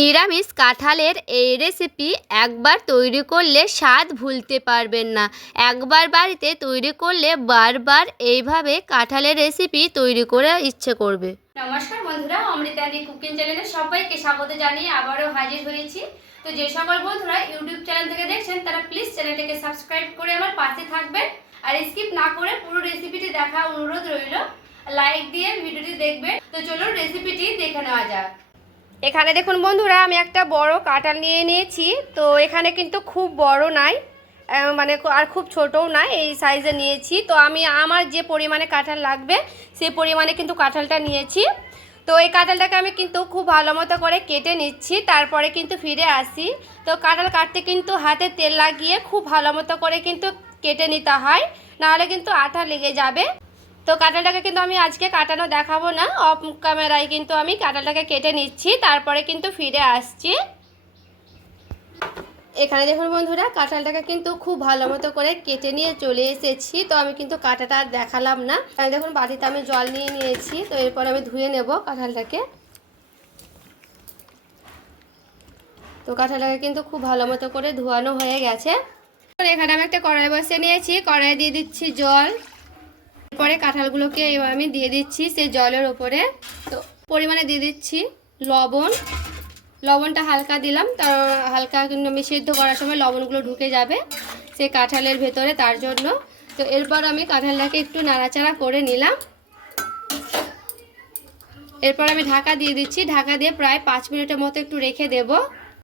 নিরামিষ কাঁঠালের এই রেসিপি একবার তৈরি করলে স্বাদ ভুলতে পারবেন না। একবার বাড়িতে তৈরি করলে বারবার এইভাবে কাঁঠালের রেসিপি তৈরি করে ইচ্ছে করবে। নমস্কার বন্ধুরা, অমৃতাদি কুকিং চ্যানেলে সবাইকে স্বাগত জানিয়ে আবারও হাজির হয়েছি। তো যে সকল বন্ধুরা ইউটিউব চ্যানেল থেকে দেখছেন তারা প্লিজ চ্যানেলটিকে সাবস্ক্রাইব করে আমার পাশে থাকবেন আর স্কিপ না করে পুরো রেসিপিটি দেখা অনুরোধ রইল। লাইক দিয়ে ভিডিওটি দেখবেন। তো চলুন রেসিপিটি দেখে নেওয়া যাক। এখানে দেখুন বন্ধুরা, আমি একটা বড় কাঁঠাল নিয়ে নিয়েছি। তো এখানে কিন্তু খুব বড় নাই, মানে আর খুব ছোটও নাই, এই সাইজে নিয়েছি। তো আমি আমার যে পরিমাণে কাঁঠাল লাগবে সেই পরিমাণে কিন্তু কাঁঠালটা নিয়েছি। তো এই কাঁঠালটাকে আমি কিন্তু খুব ভালো মতো করে কেটে নিচ্ছি, তারপরে কিন্তু ফিরে আসি। তো কাঁঠাল কাটতে কিন্তু হাতে তেল লাগিয়ে খুব ভালো মতো করে কিন্তু কেটে নিতে হয়, নাহলে কিন্তু আঠা লেগে যাবে। তো কাঁঠালটাকে কিন্তু আমি আজকে কাটানো দেখাবো না, অফ ক্যামেরায় কিন্তু আমি কাঁঠালটাকে কেটে নিচ্ছি, তারপরে কিন্তু ফিরে আসছি। এখানে দেখুন বন্ধুরা, কাঁঠালটাকে কিন্তু খুব ভালো মতো করে কেটে নিয়ে চলে এসেছি। তো আমি কিন্তু কাঁটাটা আর দেখালাম না। দেখুন বাটিতে আমি জল নিয়ে নিয়েছি। তো এরপর আমি ধুয়ে নেব কাঁঠালটাকে। তো কাঁঠালটাকে কিন্তু খুব ভালো মতো করে ধোয়ানো হয়ে গেছে। এখানে আমি একটা কড়াই বসিয়ে নিয়েছি, কড়াই দিয়ে দিচ্ছি জল। এরপরে কাঁঠালগুলোকে এবার আমি দিয়ে দিচ্ছি সেই জলের ওপরে। তো পরিমাণে দিয়ে দিচ্ছি লবণ। লবণটা হালকা দিলাম, তার হালকা কিন্তু আমি সেদ্ধ করার সময় লবণগুলো ঢুকে যাবে সেই কাঁঠালের ভেতরে, তার জন্য। তো এরপর আমি কাঁঠালটাকে একটু নাড়াচাড়া করে নিলাম। এরপর আমি ঢাকা দিয়ে দিচ্ছি, ঢাকা দিয়ে প্রায় 5 মিনিটের মতো একটু রেখে দেব।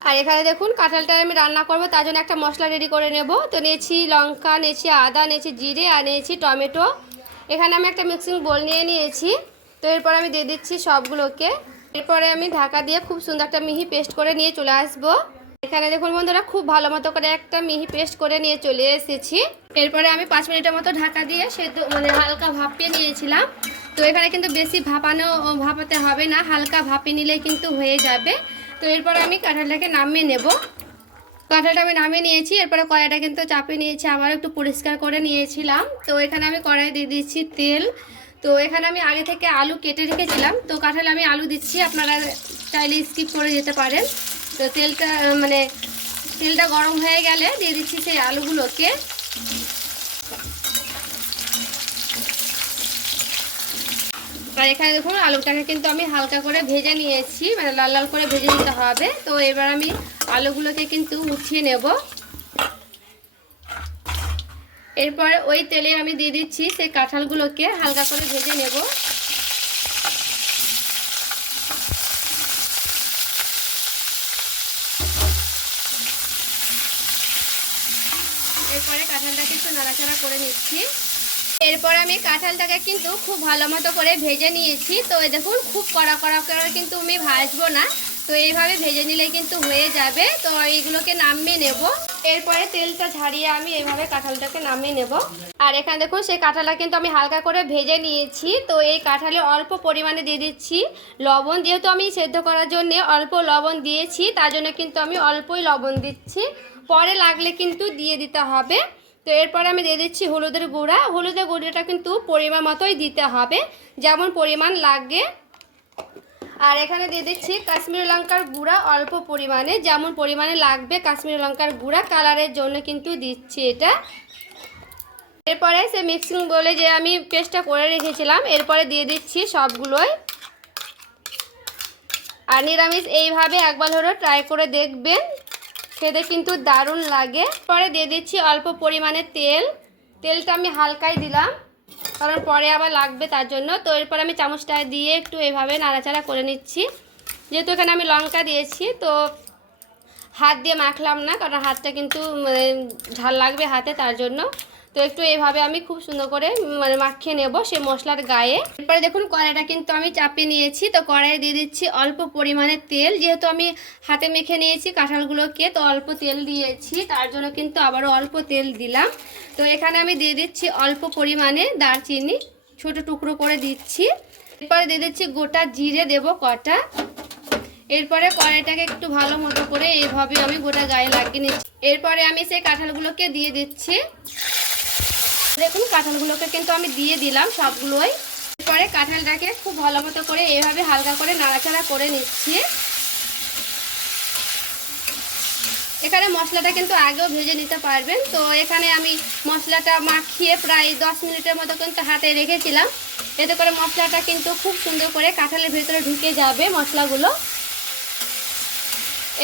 আর এখানে দেখুন কাঁঠালটা আমি রান্না করব, তার জন্য একটা মশলা রেডি করে নেব। তো নিয়েছি লঙ্কা, নিয়েছি আদা, নিয়েছি জিরে আর নিয়েছি টমেটো। এখানে আমি একটা মিক্সিং বোল নিয়ে নিয়েছি। তো এরপর আমি দিয়ে দিচ্ছি সবগুলোকে। এরপরে আমি ঢাকা দিয়ে খুব সুন্দর একটা মিহি পেস্ট করে নিয়ে চলে আসবো। এখানে দেখুন বন্ধুরা, খুব ভালো মতো করে একটা মিহি পেস্ট করে নিয়ে চলে এসেছি। এরপরে আমি 5 মিনিটের মতো ঢাকা দিয়ে সেদ্ধ মানে হালকা ভাপিয়ে নিয়েছিলাম। তো এখানে কিন্তু বেশি ভাপাতে হবে না, হালকা ভাপিয়ে নিলেই কিন্তু হয়ে যাবে। তো এরপরে আমি কাঁঠালটাকে নামিয়ে নেব। কাঁঠালটা আমি নামিয়ে নিয়েছি। এরপরে কড়াইটা কিন্তু চাপিয়ে নিয়েছি, আবার একটু পরিষ্কার করে নিয়েছিলাম। তো এখানে আমি কড়াই দিয়ে দিচ্ছি তেল। তো এখানে আমি আগে থেকে আলু কেটে রেখেছিলাম, তো কাঁঠালে আমি আলু দিচ্ছি, আপনারা চাইলে স্কিপ করে যেতে পারেন। তো তেলটা গরম হয়ে গেলে দিয়ে দিচ্ছি সেই আলুগুলোকে। আর এখানে দেখুন আলুটাকে কিন্তু আমি হালকা করে ভেজে নিয়েছি, মানে লাল লাল করে ভেজে নিতে হবে। তো এবার আমি আলুগুলোকে কিন্তু উঠিয়ে নেব। এরপর ওই তেলে আমি দিয়ে দিচ্ছি সেই কাঁঠালগুলোকে হালকা করে ভেজে নেব। এরপরে কাঁঠালটাকে একটু নাড়াচাড়া করে নিচ্ছি। এরপর আমি কাঁঠালটাকে কিন্তু খুব ভালো মতো করে ভেজে নিয়েছি। তো এই দেখুন খুব কড়া কড়া করে কিন্তু আমি ভাজবো না, তো এইভাবে ভেজে নিলে কিন্তু হয়ে যাবে। তো এইগুলোকে নামিয়ে নেব। এরপরে তেলটা ঝাড়িয়ে আমি এইভাবে কাঁঠালটাকে নামিয়ে নেব। আর এখানে দেখুন সেই কাঁঠালটা কিন্তু আমি হালকা করে ভেজে নিয়েছি। তো এই কাঁঠালে অল্প পরিমাণে দিয়ে দিচ্ছি লবণ, যেহেতু আমি সেদ্ধ করার জন্য অল্প লবণ দিয়েছি, তার জন্য কিন্তু আমি অল্পই লবণ দিচ্ছি, পরে লাগলে কিন্তু দিয়ে দিতে হবে। তো এরপরে আমি দিয়ে দিচ্ছি হলুদের গুঁড়া। হলুদের গুঁড়োটা কিন্তু পরিমাণ মতোই দিতে হবে, যেমন পরিমাণ লাগে। আর এখানে দিয়ে দিচ্ছি কাশ্মীরি লঙ্কার গুঁড়া অল্প পরিমাণে, যেমন পরিমাণে লাগবে কাশ্মীরি লঙ্কার গুঁড়া, কালারের জন্য কিন্তু দিচ্ছি এটা। এরপরে সে মিক্সিং বলে যে আমি পেস্টটা করে রেখেছিলাম, এরপরে দিয়ে দিচ্ছি সবগুলোই। আর নিরামিষ এইভাবে একবার হলেও ট্রাই করে দেখবেন, খেতে কিন্তু দারুণ লাগে। পরে দিয়ে দিচ্ছি অল্প পরিমাণে তেলটা আমি হালকাই দিলাম, কারণ পরে আবার লাগবে তার জন্য। তো এরপর আমি চামচটা দিয়ে একটু এভাবে নাড়াচাড়া করে নিচ্ছি। যেহেতু এখানে আমি লঙ্কা দিয়েছি, তো হাত দিয়ে মাখলাম না, কারণ হাতটা কিন্তু ঝাল লাগবে হাতে, তার জন্য। তো একটু এইভাবে আমি খুব সুন্দর করে মাখিয়ে নেব সেই মশলার গায়ে। এরপরে দেখুন কড়াইটা কিন্তু আমি চাপিয়ে নিয়েছি। তো কড়াইয়ে দিয়ে দিচ্ছি অল্প পরিমাণে তেল, যেহেতু আমি হাতে মেখে নিয়েছি কাঁঠালগুলোকে, তো অল্প তেল দিয়েছি, তার জন্য কিন্তু আবারও অল্প তেল দিলাম। তো এখানে আমি দিয়ে দিচ্ছি অল্প পরিমাণে দারচিনি, ছোট টুকরো করে দিচ্ছি। এরপরে দিয়ে দিচ্ছি গোটা জিরে দেব কটা। এরপরে কড়াইটাকে একটু ভালো মতো করে এইভাবে আমি গোটা গায়ে লাগিয়ে নিচ্ছি। এরপরে আমি সেই কাঁঠালগুলোকে দিয়ে দিচ্ছি। দেখুন কাঁঠালগুলোকে কিন্তু আমি দিয়ে দিলাম সবগুলোই। এরপরে কাঁঠালটাকে খুব ভালো মতো করে এইভাবে হালকা করে নাড়াচাড়া করে নিচ্ছি। এখানে মশলাটা কিন্তু আগেও ভেজে নিতে পারবেন। তো এখানে আমি মশলাটা মাখিয়ে প্রায় 10 মিনিটের মতো কিন্তু হাতে রেখেছিলাম, এতে করে মশলাটা কিন্তু খুব সুন্দর করে কাঁঠালের ভেতরে ঢুকে যাবে মশলাগুলো।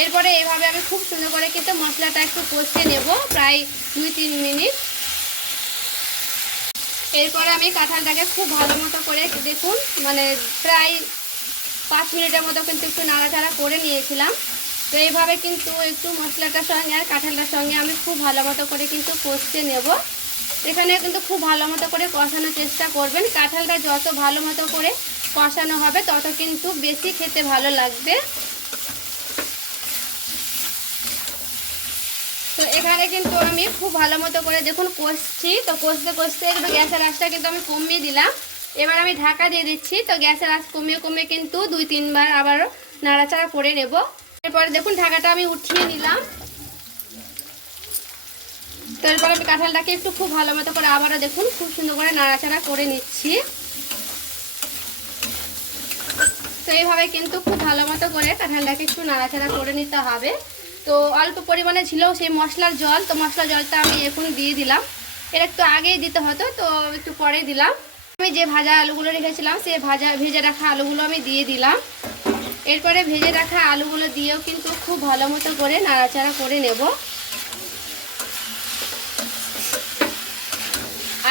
এরপরে এইভাবে আমি খুব সুন্দর করে কিন্তু মশলাটা একটু কষিয়ে নেব প্রায় 2-3 মিনিট। এরপরে আমি কাঁঠালটাকে খুব ভালো মতো করে দেখুন মানে প্রায় 5 মিনিটের মতো কিন্তু একটু নাড়াচাড়া করে নিয়েছিলাম। তো এইভাবে কিন্তু একটু মশলাটার সঙ্গে আর কাঁঠালটার সঙ্গে আমি খুব ভালো মতো করে কিন্তু কষিয়ে নেব। এখানে কিন্তু খুব ভালো মতো করে কষানোর চেষ্টা করবেন। কাঁঠালটা যত ভালো মতো করে কষানো হবে তত কিন্তু বেশি খেতে ভালো লাগবে। তো এখানে কিন্তু আমি খুব ভালো মতো করে দেখুন কষছি। তো কষতে কষতে একটু গ্যাসের আঁচটা কিন্তু আমি কমিয়ে দিলাম। এবার আমি ঢাকা দিয়ে দিচ্ছি। তো গ্যাসের আঁচ কমিয়ে কমিয়ে কিন্তু 2-3 বার আবার নাড়াচাড়া করে নেব। এরপরে দেখুন ঢাকাটা আমি উঠিয়ে নিলাম। তো এরপর আমি কাঁঠালটাকে একটু খুব ভালো মতো করে আবারও দেখুন খুব সুন্দর করে নাড়াচাড়া করে নিচ্ছি। তো এইভাবে কিন্তু খুব ভালো মতো করে কাঁঠালটাকে একটু নাড়াচাড়া করে নিতে হবে। তো অল্প পরিমাণে ছিল সেই মশলার জল, তো মশলার জলটা আমি এখন দিয়ে দিলাম। এটা একটু আগেই দিতে হতো, তো একটু পরে দিলাম। আমি যে ভাজা আলুগুলো রেখেছিলাম সেই ভেজে রাখা আলুগুলো আমি দিয়ে দিলাম। এরপরে ভেজে রাখা আলুগুলো দিয়েও কিন্তু খুব ভালো মতো করে নাড়াচাড়া করে নেব।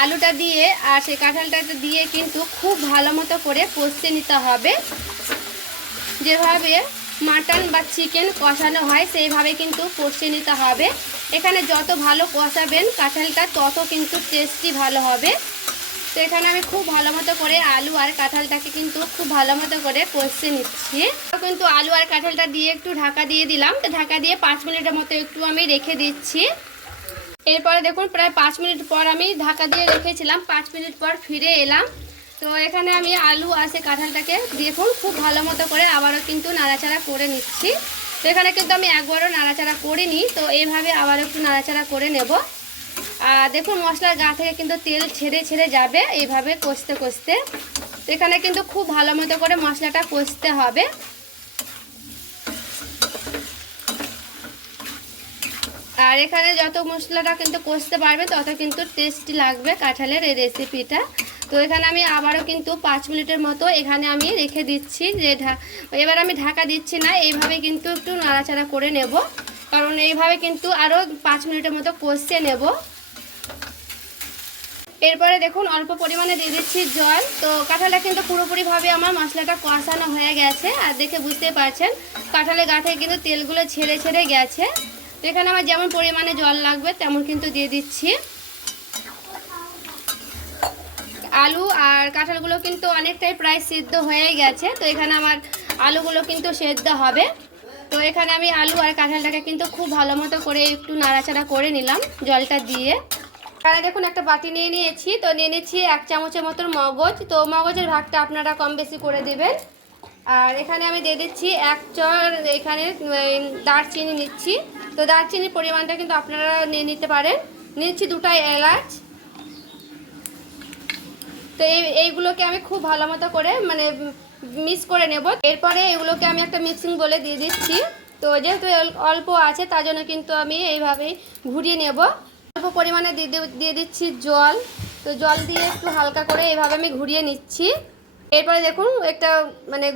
আলুটা দিয়ে আর সেই কাঁঠালটা দিয়ে কিন্তু খুব ভালো মতো করে কষিয়ে নিতে হবে। যেভাবে মাটন বা চিকেন কষানো হয় সেইভাবে কিন্তু কষিয়ে নিতে হবে। এখানে যত ভালো কষাবেন কাঁঠালটা তত কিন্তু টেস্টি ভালো হবে। তো এখানে আমি খুব ভালো মতো করে আলু আর কাঁঠালটাকে কিন্তু খুব ভালো মতো করে কষিয়ে নিচ্ছি। কিন্তু আলু আর কাঁঠালটা দিয়ে একটু ঢাকা দিয়ে দিলাম। তো ঢাকা দিয়ে 5 মিনিটের মতো একটু আমি রেখে দিচ্ছি। এরপরে দেখুন প্রায় 5 মিনিট পর আমি ঢাকা দিয়ে রেখেছিলাম, 5 মিনিট পর ফিরে এলাম। তো এখানে আমি আলু আর সে কাঁঠালটাকে দেখুন খুব ভালো মতো করে আবারও কিন্তু নাড়াচাড়া করে নিচ্ছি। তো এখানে কিন্তু আমি একবারও নাড়াচাড়া করিনি, তো এইভাবে আবারও একটু নাড়াচাড়া করে নেব। আর দেখুন মশলার গা থেকে কিন্তু তেল ছেড়ে ছেড়ে যাবে এইভাবে কষতে কষতে। তো এখানে কিন্তু খুব ভালো মতো করে মশলাটা কষতে হবে। আর এখানে যত মশলাটা কিন্তু কষতে পারবে তত কিন্তু টেস্টি লাগবে কাঁঠালের এই রেসিপিটা। তো এখানে আমি আবারও কিন্তু 5 মিনিটের মতো এখানে আমি রেখে দিচ্ছি। যে এবার আমি ঢাকা দিচ্ছি না, এইভাবে কিন্তু একটু নাড়াচাড়া করে নেব, কারণ এইভাবে কিন্তু আরও 5 মিনিটের মতো কষিয়ে নেব। এরপরে দেখুন অল্প পরিমাণে দিয়ে দিচ্ছি জল। তো কাঁঠালটা কিন্তু পুরোপুরিভাবে আমার মশলাটা কষানো হয়ে গেছে, আর দেখে বুঝতে পারছেন কাঁঠালের গা থেকে কিন্তু তেলগুলো ছেড়ে ছেড়ে গেছে। তো এখানে আমার যেমন পরিমাণে জল লাগবে তেমন কিন্তু দিয়ে দিচ্ছি। আলু আর কাঁঠালগুলো কিন্তু অনেকটাই প্রায় সিদ্ধ হয়ে গেছে। তো এখানে আমার আলুগুলো কিন্তু সেদ্ধ হবে। তো এখানে আমি আলু আর কাঁঠালটাকে কিন্তু খুব ভালো মতো করে একটু নাড়াচাড়া করে নিলাম জলটা দিয়ে। এখানে দেখুন একটা বাটি নিয়ে নিয়েছি। তো নিয়ে নিচ্ছি 1 চামচের মতন মগজ। তো মগজের ভাগটা আপনারা কম বেশি করে দেবেন। আর এখানে আমি দিয়ে দিচ্ছি 1 চর এখানে দারচিনি নিচ্ছি। তো দারচিনির পরিমাণটা কিন্তু আপনারা নিয়ে নিতে পারেন। নিচ্ছি 2টা এলাচ। তো এইগুলোকে আমি খুব ভালো মতো করে মানে মিক্স করে নেব। এরপরে এগুলোকে আমি একটা মিক্সিং বলে দিয়ে দিচ্ছি। তো যেহেতু অল্প আছে তার জন্য কিন্তু আমি এইভাবেই ঘুরিয়ে নেব। অল্প পরিমাণে দিয়ে দিচ্ছি জল। তো জল দিয়ে একটু হালকা করে এইভাবে আমি ঘুরিয়ে নিচ্ছি। এরপরে দেখুন একটা মানে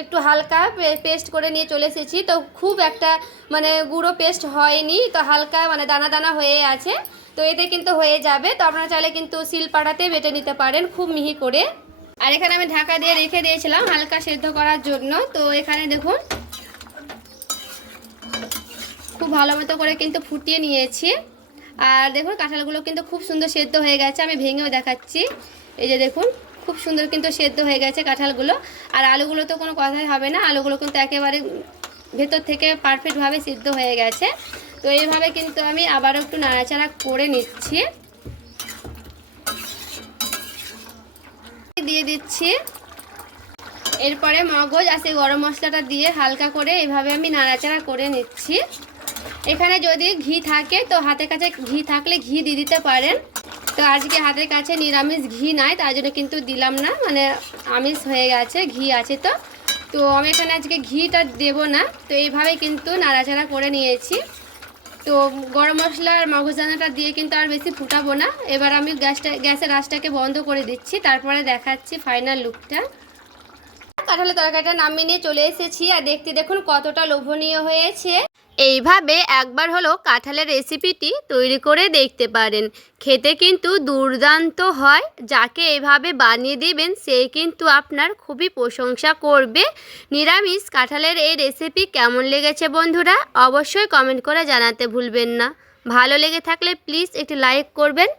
একটু হালকা পেস্ট করে নিয়ে চলে এসেছি। তো খুব একটা মানে গুঁড়ো পেস্ট হয়নি, তো হালকা মানে দানা দানা হয়ে আছে। তো এতে কিন্তু হয়ে যাবে। তো আপনারা চাইলে কিন্তু শিলপাটাতে বেটে নিতে পারেন খুব মিহি করে। আর এখানে আমি ঢাকা দিয়ে রেখে দিয়েছিলাম হালকা সেদ্ধ করার জন্য। তো এখানে দেখুন খুব ভালো মতো করে কিন্তু ফুটিয়ে নিয়েছি। আর দেখুন কাঁঠালগুলো কিন্তু খুব সুন্দর সেদ্ধ হয়ে গেছে, আমি ভেঙেও দেখাচ্ছি। এই যে দেখুন খুব সুন্দর কিন্তু সেদ্ধ হয়ে গেছে কাঁঠালগুলো। আর আলুগুলো তো কোনো কথাই হবে না, আলুগুলো কিন্তু একেবারে ভেতর থেকে পারফেক্টভাবে সিদ্ধ হয়ে গেছে। তো এইভাবে কিন্তু আমি আবারও একটু নাড়াচাড়া করে নিচ্ছি। দিয়ে দিচ্ছি এরপরে মগজ আর সেই গরম মশলাটা দিয়ে হালকা করে এইভাবে আমি নাড়াচাড়া করে নিচ্ছি। এখানে যদি ঘি থাকে তো হাতের কাছে ঘি থাকলে ঘি দিয়ে দিতে পারেন। তো আজকে হাতের কাছে নিরামিষ ঘি নাই, তার জন্য কিন্তু দিলাম না, মানে আমিষ হয়ে গেছে, ঘি আছে। তো আমি এখানে আজকে ঘিটা দেব না। তো এইভাবে কিন্তু নাড়াচাড়া করে নিয়েছি। তো গরম মশলা আর মগজদানাটা দিয়ে কিন্তু আর বেশি ফুটাবো না। এবার আমি গ্যাসের আঁচটাকে বন্ধ করে দিচ্ছি, তারপরে দেখাচ্ছি ফাইনাল লুকটা। কাঁঠালের তরকারিটা নামিয়ে নিয়ে চলে এসেছি, আর দেখতে দেখুন কতটা লোভনীয় হয়েছে। এইভাবে একবার হলো কাঁঠালের রেসিপিটি তৈরি করে দেখতে পারেন, খেতে কিন্তু দুর্দান্ত হয়। যাকে এভাবে বানিয়ে দিবেন সে কিন্তু আপনার খুবই প্রশংসা করবে। নিরামিষ কাঁঠালের এই রেসিপি কেমন লেগেছে বন্ধুরা, অবশ্যই কমেন্ট করে জানাতে ভুলবেন না। ভালো লেগে থাকলে প্লিজ একটি লাইক করবেন,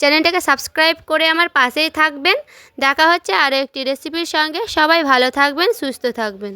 চ্যানেলটাকে সাবস্ক্রাইব করে আমার পাশেই থাকবেন। দেখা হচ্ছে আরও একটি রেসিপির সঙ্গে। সবাই ভালো থাকবেন, সুস্থ থাকবেন।